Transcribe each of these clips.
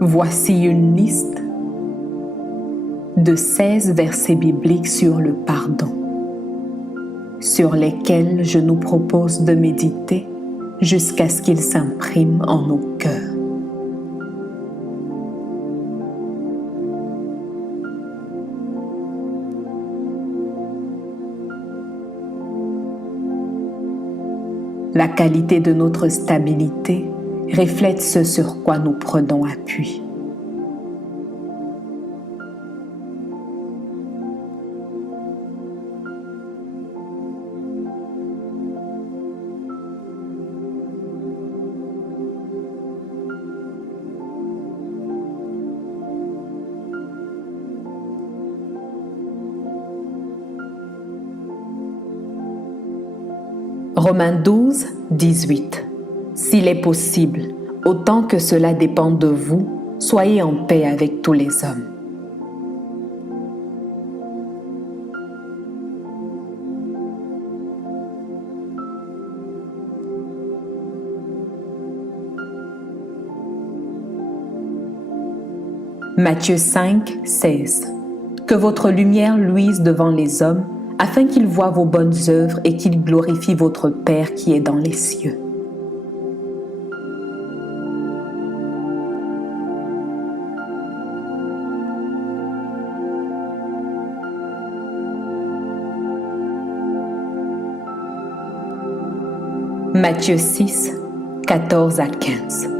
Voici une liste de 16 versets bibliques sur le pardon, sur lesquels je nous propose de méditer jusqu'à ce qu'ils s'impriment en nos cœurs. La qualité de notre stabilité reflète ce sur quoi nous prenons appui. Romains 12, 18. S'il est possible, autant que cela dépend de vous, soyez en paix avec tous les hommes. Matthieu 5, 16. Que votre lumière luise devant les hommes, afin qu'ils voient vos bonnes œuvres et qu'ils glorifient votre Père qui est dans les cieux. Matthieu 6, 14 à 15.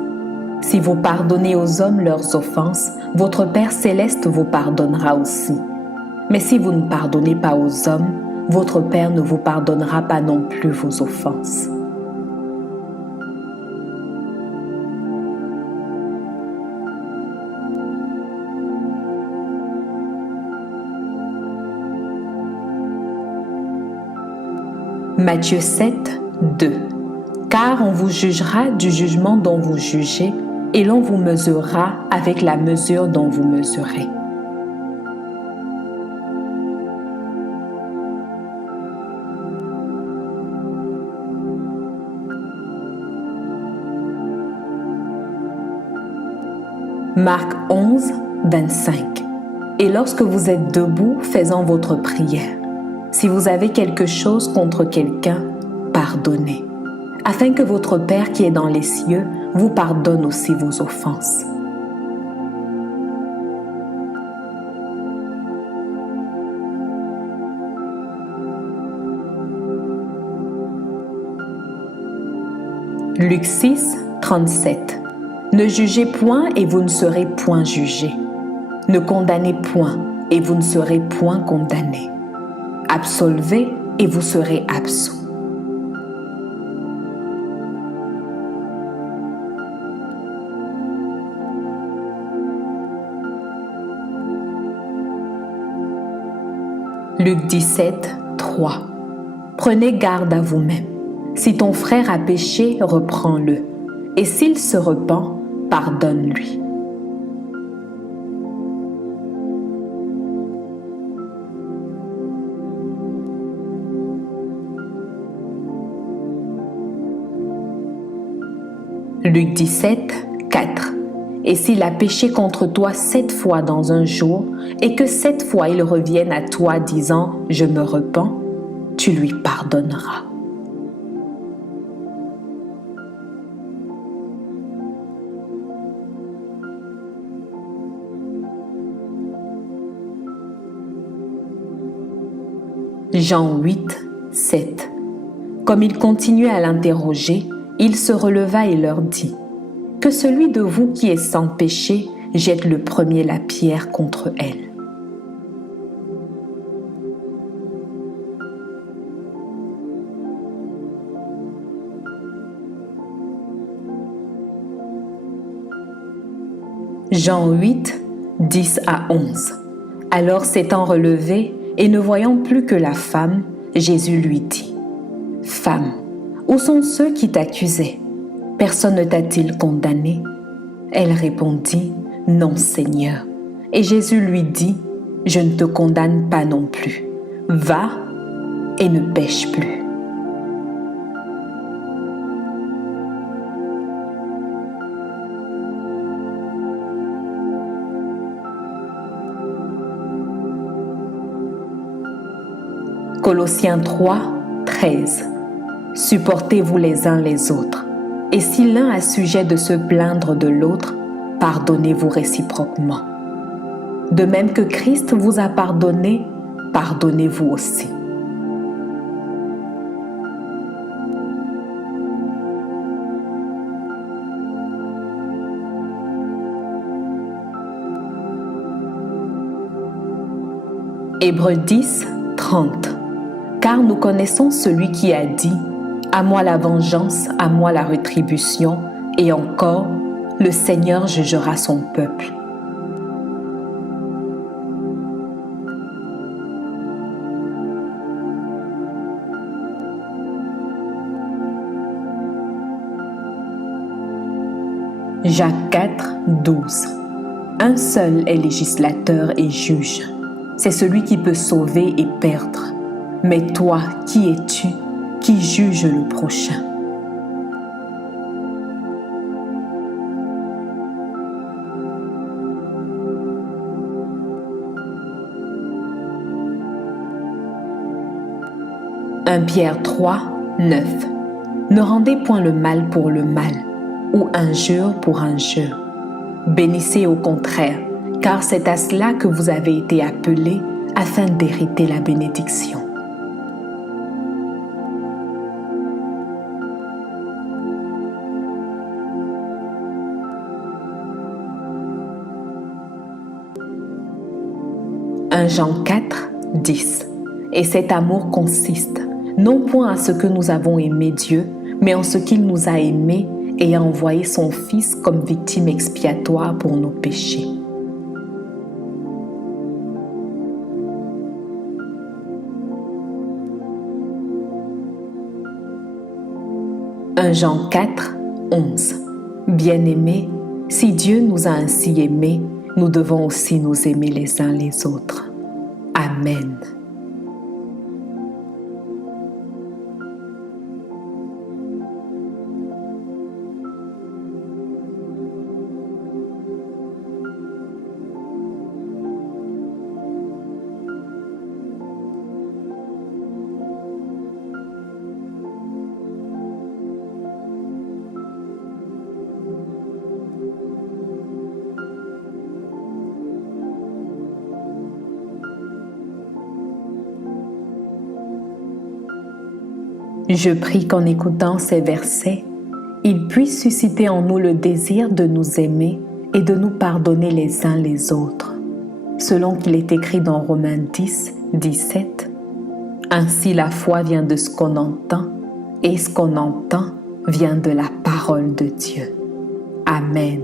Si vous pardonnez aux hommes leurs offenses, votre Père céleste vous pardonnera aussi. Mais si vous ne pardonnez pas aux hommes, votre Père ne vous pardonnera pas non plus vos offenses. Matthieu 7, 2. Car on vous jugera du jugement dont vous jugez, et l'on vous mesurera avec la mesure dont vous mesurez. Marc 11, 25. Et lorsque vous êtes debout, faisant votre prière, si vous avez quelque chose contre quelqu'un, pardonnez, afin que votre Père qui est dans les cieux vous pardonne aussi vos offenses. Luc 6, 37. Ne jugez point et vous ne serez point jugés. Ne condamnez point et vous ne serez point condamnés. Absolvez et vous serez absous. Luc 17, 3. Prenez garde à vous-même. Si ton frère a péché, reprends-le. Et s'il se repent, pardonne-lui. Luc 17, 4. Et s'il a péché contre toi 7 fois dans un jour, et que 7 fois il revienne à toi disant « Je me repens », tu lui pardonneras. Jean 8, 7. Comme il continuait à l'interroger, il se releva et leur dit « Que celui de vous qui est sans péché jette le premier la pierre contre elle. » Jean 8, 10 à 11. Alors s'étant relevé et ne voyant plus que la femme, Jésus lui dit « Femme, où sont ceux qui t'accusaient? Personne ne t'a-t-il condamné ?» Elle répondit « Non, Seigneur. » Et Jésus lui dit « Je ne te condamne pas non plus. Va et ne pêche plus. » Colossiens 3, 13. Supportez-vous les uns les autres. Et si l'un a sujet de se plaindre de l'autre, pardonnez-vous réciproquement. De même que Christ vous a pardonné, pardonnez-vous aussi. Hébreux 10, 30. Car nous connaissons celui qui a dit « À moi la vengeance, à moi la rétribution » et encore « Le Seigneur jugera son peuple ». Jacques 4, 12. Un seul est législateur et juge. C'est celui qui peut sauver et perdre. Mais toi, qui es-tu, qui juge le prochain? « 1 Pierre 3, 9. Ne rendez point le mal pour le mal, ou injure pour injure. Bénissez au contraire, car c'est à cela que vous avez été appelés afin d'hériter la bénédiction. « 1 Jean 4, 10. Et cet amour consiste, non point à ce que nous avons aimé Dieu, mais en ce qu'il nous a aimés et a envoyé son Fils comme victime expiatoire pour nos péchés. » 1 Jean 4, 11. Bien-aimés, si Dieu nous a ainsi aimés, nous devons aussi nous aimer les uns les autres. Amen. Je prie qu'en écoutant ces versets, ils puissent susciter en nous le désir de nous aimer et de nous pardonner les uns les autres, selon qu'il est écrit dans Romains 10, 17. Ainsi la foi vient de ce qu'on entend, et ce qu'on entend vient de la parole de Dieu. Amen.